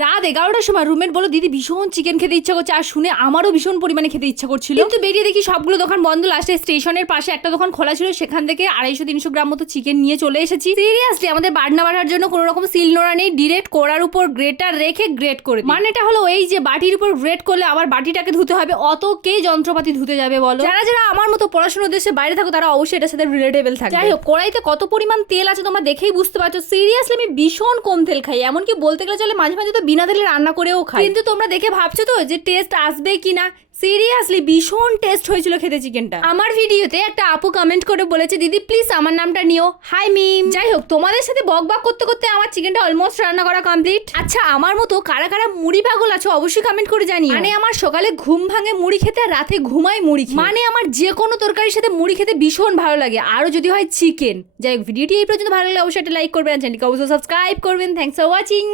রাত 11টার সময় রুমমেট বলো দিদি ভীষণ চিকেন খেতে ইচ্ছা করছে, আর শুনে আমারও ভীষণ পরিমাণে খেতে ইচ্ছা করছিল। কিন্তু বেরিয়ে দেখি সবগুলো দোকান বন্ধ। লাস্টে স্টেশনের পাশে একটা দোকান খোলা ছিল, সেখান থেকে 250-300 গ্রাম মতো চিকেন নিয়ে চলে এসেছি। সিরিয়াসলি আমাদের বাটনা বাটার জন্য কোনো রকম সিল নোড়া নেই, ডিরেক্ট কড়ার উপর গ্রেটার রেখে গ্রেট করে দিই। মানেটা হলো এই যে বাটির উপর গ্রেট করলে আবার বাটিটাকে ধুতে হবে, অত কে যন্ত্রপাতি ধুতে যাবে বলো। যারা যারা আমার মতো পড়াশোনার উদ্দেশ্যে বাইরে থাকো তারা অবশ্যই এটার সাথে রিলেটেবল থাকে। যাই হোক, কড়াইতে কত পরিমাণ তেল আছে তোমরা দেখেই বুঝতে পারছো। সিরিয়াসলি আমি ভীষণ কম তেল খাই, এমনকি বলতে গেলে চলে মাঝে মাঝে তো বিনা তেলে রান্না করেও খাই। কিন্তু তোমরা দেখে ভাবছো তো যে টেস্ট আসবে কিনা। সিরিয়াসলি ভীষণ টেস্ট হয়েছিল খেতে চিকেনটা। আমার ভিডিওতে একটা আপু কমেন্ট করে বলেছে দিদি প্লিজ আমার নামটা নিও, হাই মিম। যাই হোক, তোমাদের সাথে বকবক করতে করতে আমার চিকেনটা অলমোস্ট রান্না করা কমপ্লিট। আচ্ছা, আমার মতো কারা কারা মুড়ি পাগল আছো অবশ্যই কমেন্ট করে জানিও। মানে আমার সকালে ঘুম ভাঙে মুড়ি খেতে, আর রাতে ঘুমাই মুড়ি খেতে। মানে আমার যে কোনো তরকারির সাথে মুড়ি খেতে ভীষণ ভালো লাগে, আরো যদি হয় চিকেন। যাই হোক, ভিডিওটি এই পর্যন্ত ভালো লাগলে অবশ্যই একটা লাইক করবেন, চ্যানেলকে অবশ্যই সাবস্ক্রাইব করবেন। Thanks for watching.